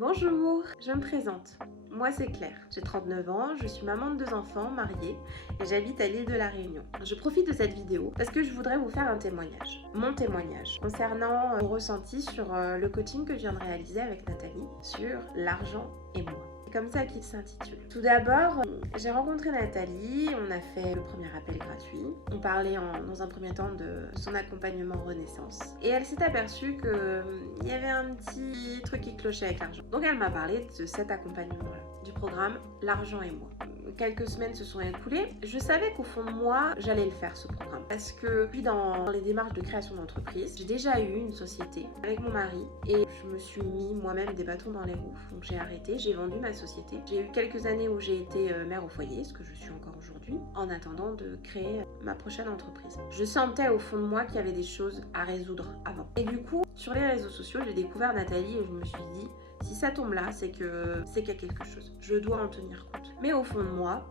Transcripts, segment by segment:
Bonjour, je me présente. Moi c'est Claire, j'ai 39 ans, je suis maman de 2 enfants, mariée et j'habite à l'île de la Réunion. Je profite de cette vidéo parce que je voudrais vous faire un témoignage. Mon témoignage concernant mon ressenti sur le coaching que je viens de réaliser avec Nathalie sur l'argent et moi. C'est comme ça qu'il s'intitule. Tout d'abord, j'ai rencontré Nathalie, on a fait le premier appel gratuit. On parlait dans un premier temps de son accompagnement Renaissance. Et elle s'est aperçue qu'il y avait un petit truc qui clochait avec l'argent. Donc elle m'a parlé de cet accompagnement-là, du programme L'argent et moi. Quelques semaines se sont écoulées. Je savais qu'au fond de moi, j'allais le faire ce programme. Parce que puis dans les démarches de création d'entreprise, j'ai déjà eu une société avec mon mari et je me suis mis moi-même des bâtons dans les roues. Donc j'ai arrêté, j'ai vendu ma société. J'ai eu quelques années où j'ai été mère au foyer, ce que je suis encore aujourd'hui, en attendant de créer ma prochaine entreprise. Je sentais au fond de moi qu'il y avait des choses à résoudre avant. Et du coup, sur les réseaux sociaux, j'ai découvert Nathalie et je me suis dit, si ça tombe là, c'est qu'il y a quelque chose. Je dois en tenir compte. Mais au fond de moi,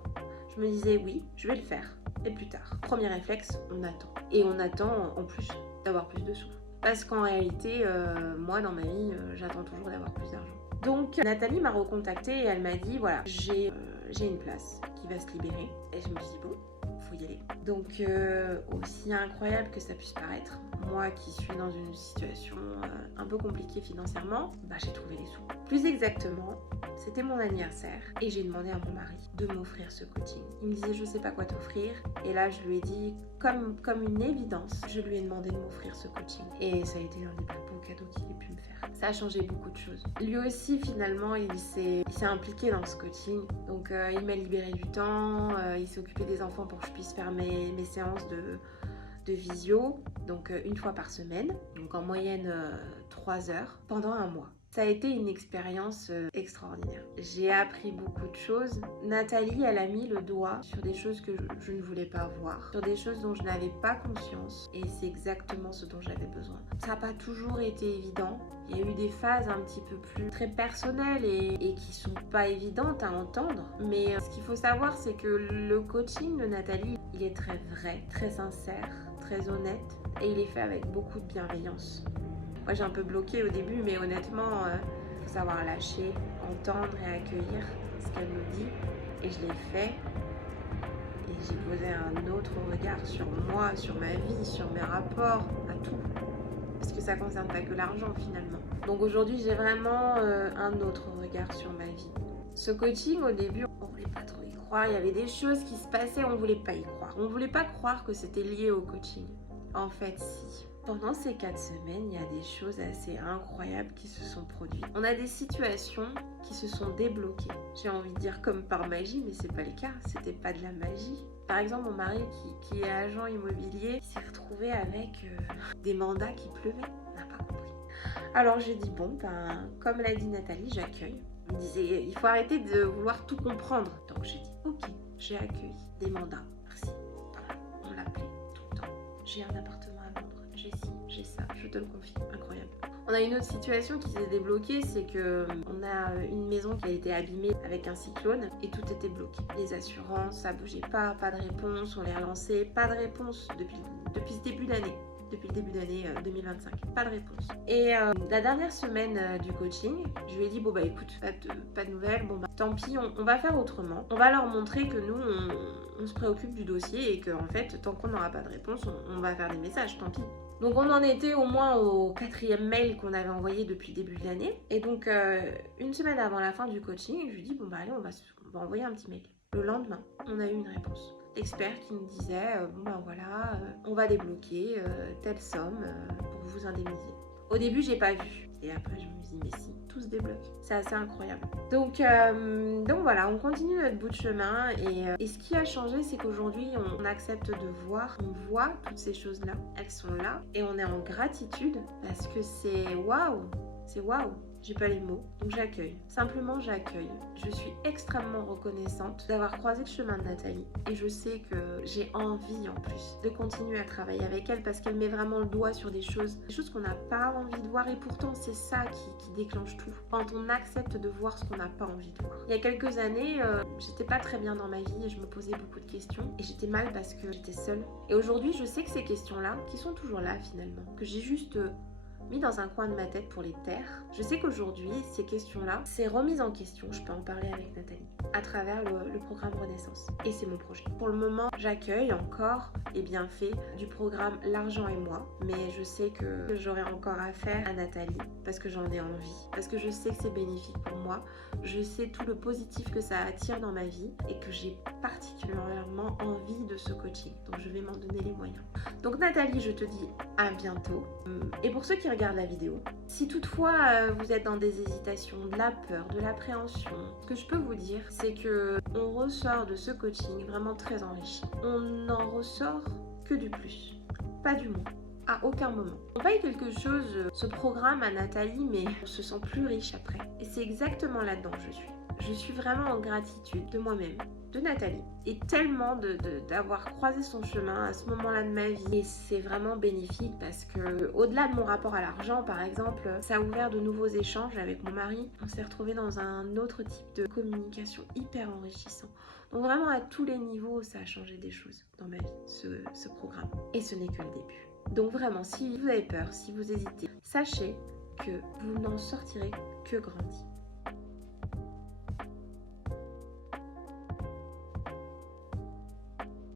je me disais oui, je vais le faire. Et plus tard. Premier réflexe, on attend. Et on attend en plus d'avoir plus de sous. Parce qu'en réalité, moi dans ma vie, j'attends toujours d'avoir plus d'argent. Donc Nathalie m'a recontactée et elle m'a dit voilà, j'ai une place qui va se libérer. Et je me suis dit bon, faut y aller. Donc aussi incroyable que ça puisse paraître, moi qui suis dans une situation un peu compliquée financièrement, j'ai trouvé les sous. Plus exactement, c'était mon anniversaire et j'ai demandé à mon mari de m'offrir ce coaching. Il me disait je sais pas quoi t'offrir et là je lui ai dit comme une évidence, je lui ai demandé de m'offrir ce coaching et ça a été l'un des plus beaux cadeaux qu'il ait pu me faire. Ça a changé beaucoup de choses. Lui aussi finalement il s'est impliqué dans ce coaching, donc il m'a libéré du temps, il s'est occupé des enfants pour que je puisse faire mes séances de visio, donc une fois par semaine, donc en moyenne 3 heures, pendant un mois. Ça a été une expérience extraordinaire. J'ai appris beaucoup de choses. Nathalie, elle a mis le doigt sur des choses que je ne voulais pas voir, sur des choses dont je n'avais pas conscience, et c'est exactement ce dont j'avais besoin. Ça n'a pas toujours été évident. Il y a eu des phases un petit peu plus très personnelles et qui sont pas évidentes à entendre. Mais ce qu'il faut savoir, c'est que le coaching de Nathalie, il est très vrai, très sincère, très honnête et il est fait avec beaucoup de bienveillance. Moi j'ai un peu bloqué au début, mais honnêtement, il faut savoir lâcher, entendre et accueillir ce qu'elle nous dit. Et je l'ai fait. Et j'ai posé un autre regard sur moi, sur ma vie, sur mes rapports, à tout. Parce que ça ne concerne pas que l'argent finalement. Donc aujourd'hui j'ai vraiment un autre regard sur ma vie. Ce coaching au début on ne voulait pas trop y croire, il y avait des choses qui se passaient, on ne voulait pas y croire. On ne voulait pas croire que c'était lié au coaching. En fait si. Pendant ces 4 semaines, il y a des choses assez incroyables qui se sont produites. On a des situations qui se sont débloquées. J'ai envie de dire comme par magie, mais c'est pas le cas, c'était pas de la magie. Par exemple, mon mari qui est agent immobilier s'est retrouvé avec des mandats qui pleuvaient. On n'a pas compris. Alors j'ai dit bon, comme l'a dit Nathalie, j'accueille. Il me disait il faut arrêter de vouloir tout comprendre. Donc j'ai dit ok, j'ai accueilli des mandats. Merci. Voilà, on l'appelait tout le temps. J'ai un appartement à vendre. J'ai ci, j'ai ça, je te le confie, incroyable. On a une autre situation qui s'est débloquée, c'est que on a une maison qui a été abîmée avec un cyclone et tout était bloqué. Les assurances, ça bougeait pas de réponse, on les relançait, pas de réponse depuis ce début d'année. Depuis le début d'année 2025, pas de réponse. Et la dernière semaine du coaching, je lui ai dit bon écoute, pas de nouvelles, tant pis, on va faire autrement. On va leur montrer que nous on se préoccupe du dossier et que en fait tant qu'on n'aura pas de réponse, on va faire des messages, tant pis. Donc on en était au moins au 4e mail qu'on avait envoyé depuis le début de l'année. Et donc une semaine avant la fin du coaching, je lui ai dit allez on va envoyer un petit mail. Le lendemain, on a eu une réponse. Expert qui nous disait voilà, on va débloquer telle somme pour vous indemniser. Au début j'ai pas vu et après je me suis dit mais si, tout se débloque, c'est assez incroyable. Donc voilà, on continue notre bout de chemin et ce qui a changé c'est qu'aujourd'hui on accepte de voir, on voit toutes ces choses là, elles sont là et on est en gratitude parce que c'est waouh. J'ai pas les mots, donc j'accueille. Simplement j'accueille. Je suis extrêmement reconnaissante d'avoir croisé le chemin de Nathalie et je sais que j'ai envie en plus de continuer à travailler avec elle parce qu'elle met vraiment le doigt sur des choses qu'on n'a pas envie de voir et pourtant c'est ça qui déclenche tout. Quand on accepte de voir ce qu'on n'a pas envie de voir. Il y a quelques années, j'étais pas très bien dans ma vie et je me posais beaucoup de questions et j'étais mal parce que j'étais seule. Et aujourd'hui je sais que ces questions-là, qui sont toujours là finalement, que j'ai juste mis dans un coin de ma tête pour les taire. Je sais qu'aujourd'hui, ces questions-là, c'est remise en question, je peux en parler avec Nathalie, à travers le programme Renaissance. Et c'est mon projet. Pour le moment, j'accueille encore les bienfaits du programme L'argent et moi, mais je sais que j'aurai encore à faire à Nathalie, parce que j'en ai envie, parce que je sais que c'est bénéfique pour moi, je sais tout le positif que ça attire dans ma vie et que j'ai particulièrement envie de ce coaching. Donc je vais m'en donner les moyens. Donc Nathalie, je te dis à bientôt. Et pour ceux qui regardent la vidéo, si toutefois vous êtes dans des hésitations, de la peur, de l'appréhension, ce que je peux vous dire, c'est que on ressort de ce coaching vraiment très enrichi. On n'en ressort que du plus, pas du moins. À aucun moment. On paye quelque chose, ce programme à Nathalie, mais on se sent plus riche après. Et c'est exactement là-dedans que je suis. Je suis vraiment en gratitude de moi-même, de Nathalie, et tellement d'avoir croisé son chemin à ce moment-là de ma vie. Et c'est vraiment bénéfique parce que, au-delà de mon rapport à l'argent, par exemple, ça a ouvert de nouveaux échanges avec mon mari. On s'est retrouvés dans un autre type de communication hyper enrichissant. Donc vraiment, à tous les niveaux, ça a changé des choses dans ma vie, ce programme. Et ce n'est que le début. Donc vraiment, si vous avez peur, si vous hésitez, sachez que vous n'en sortirez que grandi.